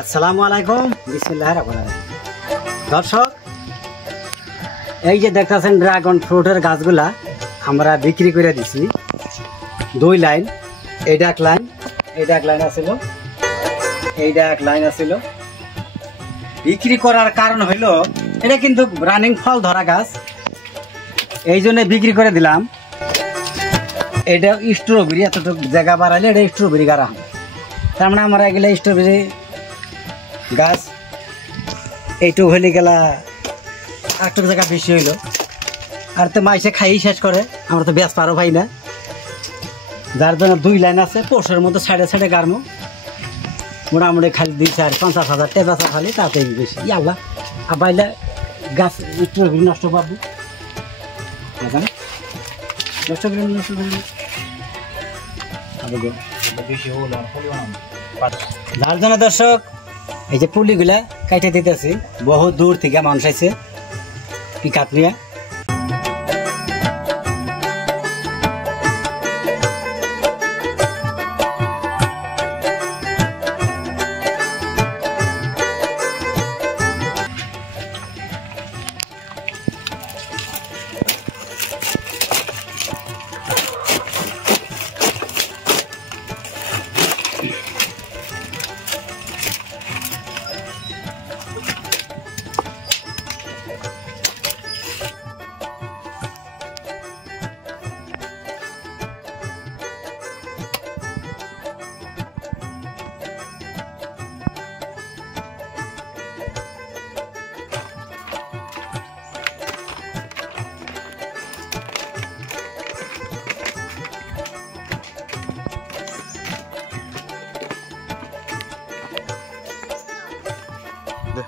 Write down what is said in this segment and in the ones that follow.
আসসালামু আলাইকুম, বিসমিল্লাহির রহমানির রহিম। দর্শক, এই যে দেখতেছেন ড্রাগন ফ্রুটের গাছগুলা আমরা বিক্রি করে দিছি। 2 লাইন, এইটা এক লাইন, এইটা এক লাইন আছিল, এইটা এক লাইন আছিল। বিক্রি করার কারণ হইল এটা কিন্তু রানিং ফল ধরা গাছ, এই জন্য বিক্রি করে দিলাম। এটা স্ট্রবেরি, এতটুকু জায়গা বাড়াইলে এটা স্ট্রবেরি গাড়া হয়। তার মানে আমরা এগুলো স্ট্রবেরি গাছ এইটুকু হলে গেলা একটু জায়গা বেশি হইলো, আর তো মাইসে খাই শেষ করে, আমরা তো বেশ পারো ভাই না। যার জন্য 2 লাইন আছে, পোষের মতো সাইডে সাইডে গাড়মো, মোটামুটি খালি 2-4-5,000 টাকা বেচা খালি, তাতে বেশি আল্লাহ আবাইলে গাছ স্ট্রবেরি নষ্ট পাবো, নষ্ট করে নষ্ট করে যার জন্য দর্শক এই যে পুলিগুলা কাটে দিতেছি। বহু দূর থেকে মানুষ আইছে পিকআপ নিয়ে।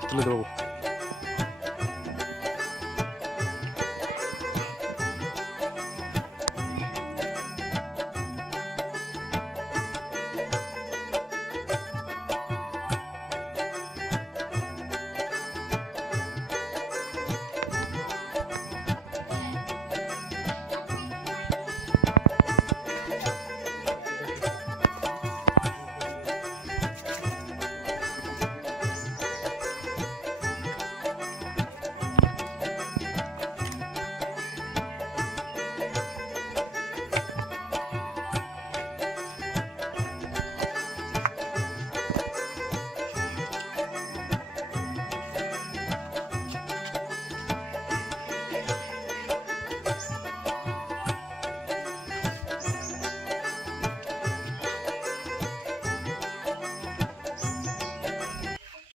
তুলে দেবো।